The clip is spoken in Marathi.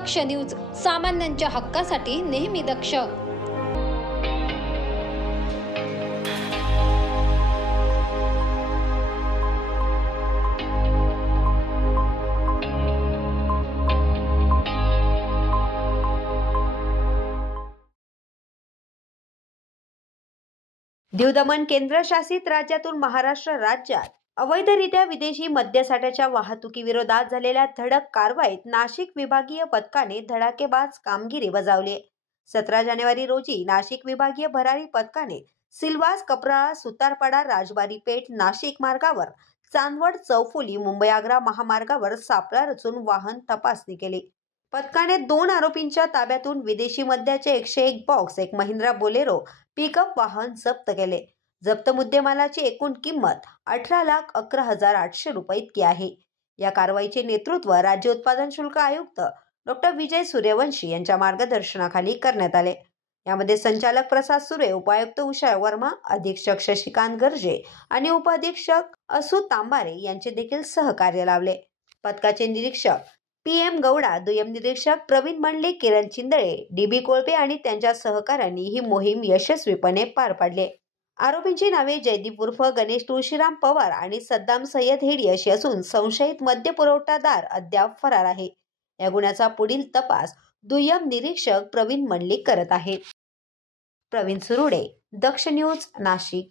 दक्ष न्यूज, सामान्यांच्या हक्कासाठी नेहमी दक्ष. दीव दमण केंद्रशासित राज्यातून महाराष्ट्र राज्यात अवैधरित्या विदेशी मद्यसाठ्याच्या वाहतुकीविरोधात झालेल्या धडक कारवाईत नाशिक विभागीय पथकाने धडाकेबाज कामगिरी बजावली. 17 जानेवारी रोजी नाशिक विभागीय भरारी पथकाने सिल्वास, कपराळा, सुतारपाडा, राजबारी पेठ, नाशिक मार्गावर चांदवड, चौफुली, मुंबई आग्रा महामार्गावर सापळा रचून वाहन तपासणी केली. पथकाने 2 आरोपींच्या ताब्यातून विदेशी मद्याचे 101 बॉक्स, एक महिंद्रा बोलेरो पिकअप वाहन जप्त केले. जप्त मुद्देमालाची एकूण किंमत 18,11,800 रुपये इतकी आहे. या कारवाईचे नेतृत्व राज्य उत्पादन शुल्क आयुक्त डॉ. विजय सूर्यवंशी यांच्या मार्गदर्शनाखाली करण्यात आले. यामध्ये संचालक प्रसाद सुरे, उपायुक्त उषा वर्मा, अधीक्षक शशिकांत गर्जे आणि उपअधीक्षक असू तांबारे यांचे देखील सहकार्य लाभले. पथकाचे निरीक्षक PM गौडा, दुय्यम निरीक्षक प्रवीण मंडले, किरण चिंदळे, DB कोळपे आणि त्यांच्या सहकाऱ्यांनी ही मोहीम यशस्वीपणे पार पाडली. आरोपींची नावे जयदीप उर्फ गणेश तुळशीराम पवार आणि सद्दाम सय्यद हेडी अशी असून संशयित मद्य पुरवठादार अद्याप फरार आहे. या गुन्ह्याचा पुढील तपास दुय्यम निरीक्षक प्रवीण मंडले करत आहेत. प्रवीण सुरुडे, दक्ष न्यूज, नाशिक.